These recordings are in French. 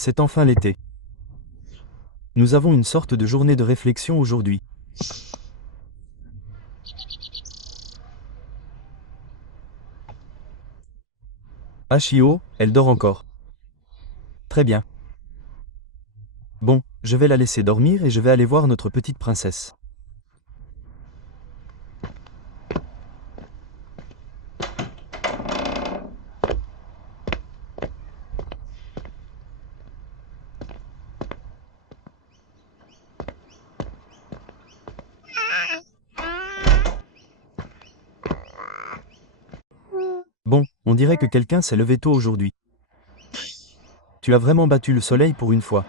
C'est enfin l'été. Nous avons une sorte de journée de réflexion aujourd'hui. Ashio, elle dort encore. Très bien. Bon, je vais la laisser dormir et je vais aller voir notre petite princesse. Bon, on dirait que quelqu'un s'est levé tôt aujourd'hui. Tu as vraiment battu le soleil pour une fois.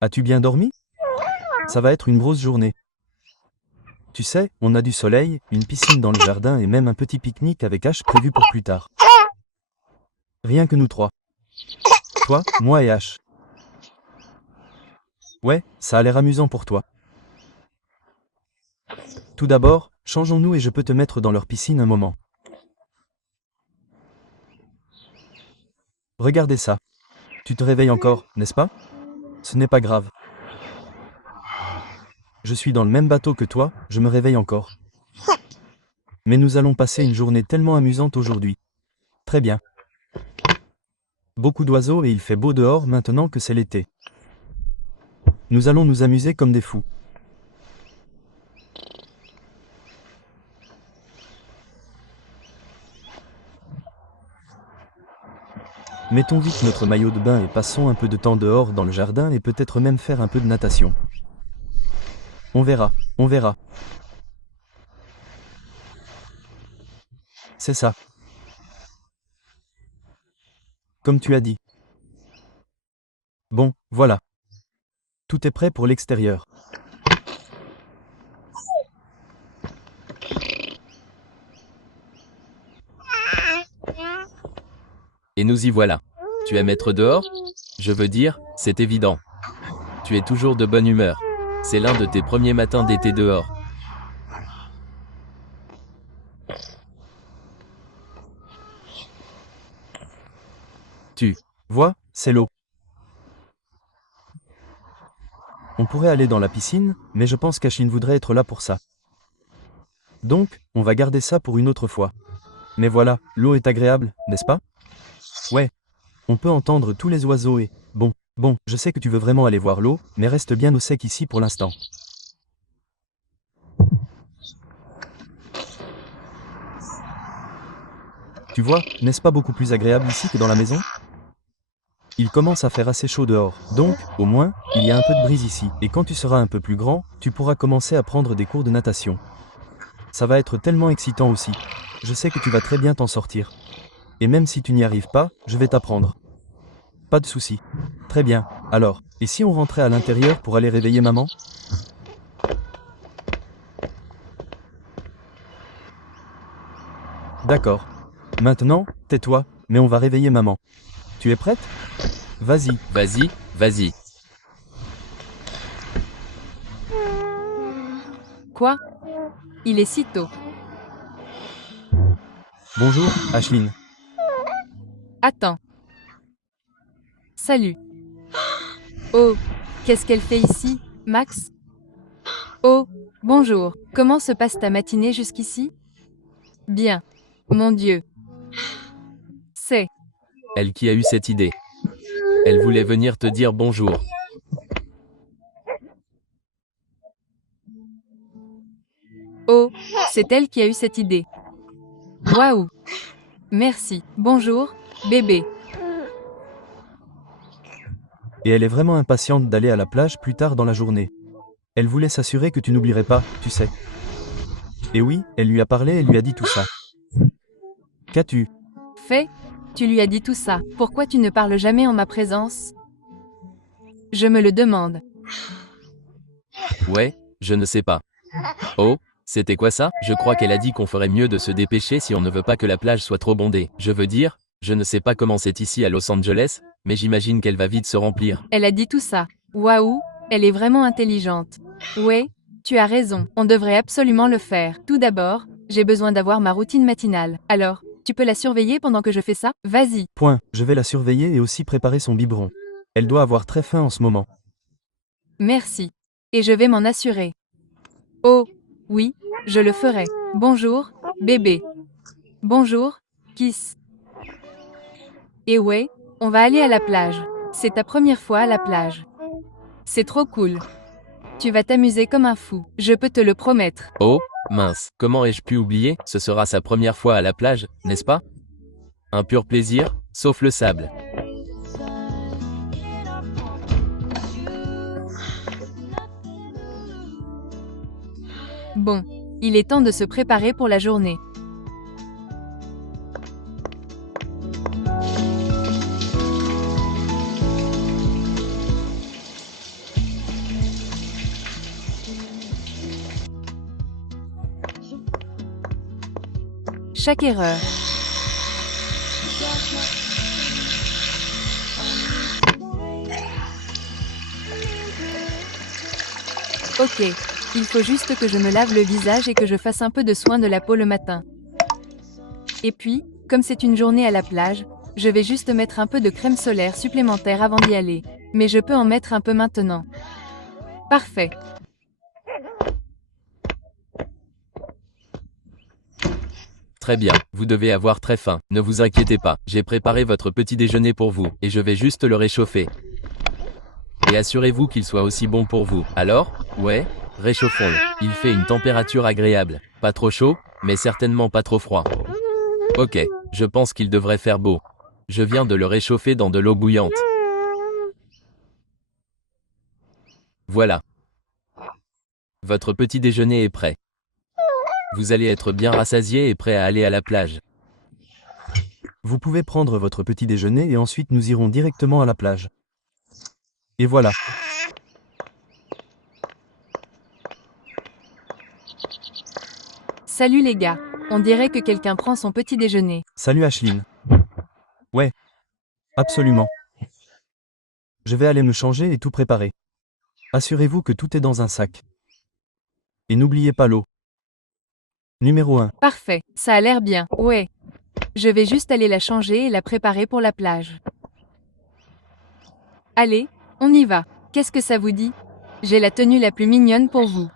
As-tu bien dormi? Ça va être une grosse journée. Tu sais, on a du soleil, une piscine dans le jardin et même un petit pique-nique avec H prévu pour plus tard. Rien que nous trois. Toi, moi et H. Ouais, ça a l'air amusant pour toi. Tout d'abord, changeons-nous et je peux te mettre dans leur piscine un moment. Regardez ça. Tu te réveilles encore, n'est-ce pas? Ce n'est pas grave. Je suis dans le même bateau que toi, je me réveille encore. Mais nous allons passer une journée tellement amusante aujourd'hui. Très bien. Beaucoup d'oiseaux et il fait beau dehors maintenant que c'est l'été. Nous allons nous amuser comme des fous. Mettons vite notre maillot de bain et passons un peu de temps dehors dans le jardin et peut-être même faire un peu de natation. On verra, on verra. C'est ça. Comme tu as dit. Bon, voilà. Tout est prêt pour l'extérieur. Et nous y voilà. Tu aimes être dehors? Je veux dire, c'est évident. Tu es toujours de bonne humeur. C'est l'un de tes premiers matins d'été dehors. Tu vois, c'est l'eau. On pourrait aller dans la piscine, mais je pense qu'Achine voudrait être là pour ça. Donc, on va garder ça pour une autre fois. Mais voilà, l'eau est agréable, n'est-ce pas? Ouais. On peut entendre tous les oiseaux et... Bon, je sais que tu veux vraiment aller voir l'eau, mais reste bien au sec ici pour l'instant. Tu vois, n'est-ce pas beaucoup plus agréable ici que dans la maison? Il commence à faire assez chaud dehors, donc, au moins, il y a un peu de brise ici, et quand tu seras un peu plus grand, tu pourras commencer à prendre des cours de natation. Ça va être tellement excitant aussi. Je sais que tu vas très bien t'en sortir. Et même si tu n'y arrives pas, je vais t'apprendre. Pas de souci. Très bien. Alors, et si on rentrait à l'intérieur pour aller réveiller maman? D'accord. Maintenant, tais-toi, mais on va réveiller maman. Tu es prête? Vas-y. Vas-y, vas-y. Quoi? Il est si tôt. Bonjour, Ashline. Attends. Salut. Oh, qu'est-ce qu'elle fait ici, Max? Oh, bonjour. Comment se passe ta matinée jusqu'ici? Bien. Mon Dieu. C'est... Elle qui a eu cette idée. Elle voulait venir te dire bonjour. Oh, c'est elle qui a eu cette idée. Waouh. Merci. Bonjour, bébé. Et elle est vraiment impatiente d'aller à la plage plus tard dans la journée. Elle voulait s'assurer que tu n'oublierais pas, tu sais. Et oui, elle lui a parlé et lui a dit tout ça. Qu'as-tu? Fait? Tu lui as dit tout ça. Pourquoi tu ne parles jamais en ma présence? Je me le demande. Ouais, je ne sais pas. Oh, c'était quoi ça? Je crois qu'elle a dit qu'on ferait mieux de se dépêcher si on ne veut pas que la plage soit trop bondée. Je veux dire, je ne sais pas comment c'est ici à Los Angeles, mais j'imagine qu'elle va vite se remplir. Elle a dit tout ça. Waouh, elle est vraiment intelligente. Ouais, tu as raison. On devrait absolument le faire. Tout d'abord, j'ai besoin d'avoir ma routine matinale. Alors, tu peux la surveiller pendant que je fais ça? Vas-y. Point. Je vais la surveiller et aussi préparer son biberon. Elle doit avoir très faim en ce moment. Merci. Et je vais m'en assurer. Oh, oui, je le ferai. Bonjour, bébé. Bonjour, Kiss. Et ouais, on va aller à la plage. C'est ta première fois à la plage. C'est trop cool. Tu vas t'amuser comme un fou, je peux te le promettre. Oh, mince, comment ai-je pu oublier? Ce sera sa première fois à la plage, n'est-ce pas? Un pur plaisir, sauf le sable. Bon, il est temps de se préparer pour la journée. Chaque erreur. Ok, il faut juste que je me lave le visage et que je fasse un peu de soin de la peau le matin. Et puis, comme c'est une journée à la plage, je vais juste mettre un peu de crème solaire supplémentaire avant d'y aller. Mais je peux en mettre un peu maintenant. Parfait. Très bien, vous devez avoir très faim. Ne vous inquiétez pas, j'ai préparé votre petit déjeuner pour vous, et je vais juste le réchauffer. Et assurez-vous qu'il soit aussi bon pour vous. Alors, ouais, réchauffons-le. Il fait une température agréable. Pas trop chaud, mais certainement pas trop froid. Ok, je pense qu'il devrait faire beau. Je viens de le réchauffer dans de l'eau bouillante. Voilà. Votre petit déjeuner est prêt. Vous allez être bien rassasié et prêt à aller à la plage. Vous pouvez prendre votre petit déjeuner et ensuite nous irons directement à la plage. Et voilà. Salut les gars, on dirait que quelqu'un prend son petit déjeuner. Salut Ashlyn. Ouais. Absolument. Je vais aller me changer et tout préparer. Assurez-vous que tout est dans un sac. Et n'oubliez pas l'eau. Numéro 1. Parfait, ça a l'air bien. Ouais. Je vais juste aller la changer et la préparer pour la plage. Allez, on y va. Qu'est-ce que ça vous dit? J'ai la tenue la plus mignonne pour vous.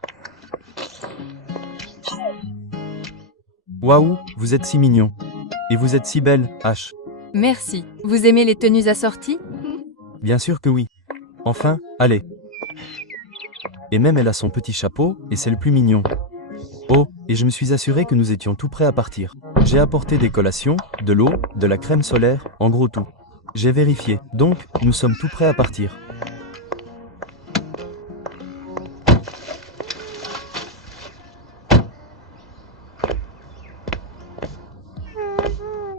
Waouh, vous êtes si mignon. Et vous êtes si belle, Ash. Merci. Vous aimez les tenues assorties? Bien sûr que oui. Enfin, allez. Et même elle a son petit chapeau, et c'est le plus mignon. Oh, et je me suis assuré que nous étions tout prêts à partir. J'ai apporté des collations, de l'eau, de la crème solaire, en gros tout. J'ai vérifié, donc, nous sommes tout prêts à partir.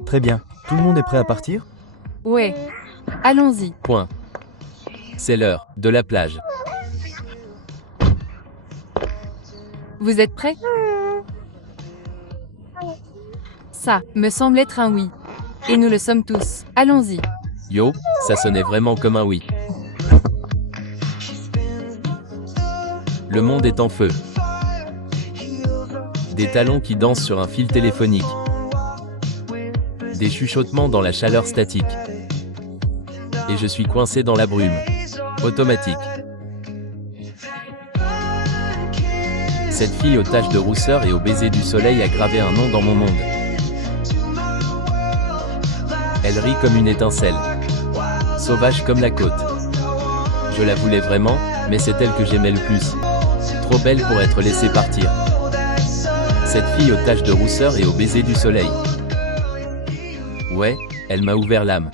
Très bien. Tout le monde est prêt à partir? Ouais. Allons-y. Point. C'est l'heure de la plage. Vous êtes prêts? Ça me semble être un oui. Et nous le sommes tous. Allons-y. Yo, ça sonnait vraiment comme un oui. Le monde est en feu. Des talons qui dansent sur un fil téléphonique. Des chuchotements dans la chaleur statique. Et je suis coincé dans la brume. Automatique. Cette fille aux taches de rousseur et au baiser du soleil a gravé un nom dans mon monde. Elle rit comme une étincelle. Sauvage comme la côte. Je la voulais vraiment, mais c'est elle que j'aimais le plus. Trop belle pour être laissée partir. Cette fille aux taches de rousseur et au baiser du soleil. Ouais, elle m'a ouvert l'âme.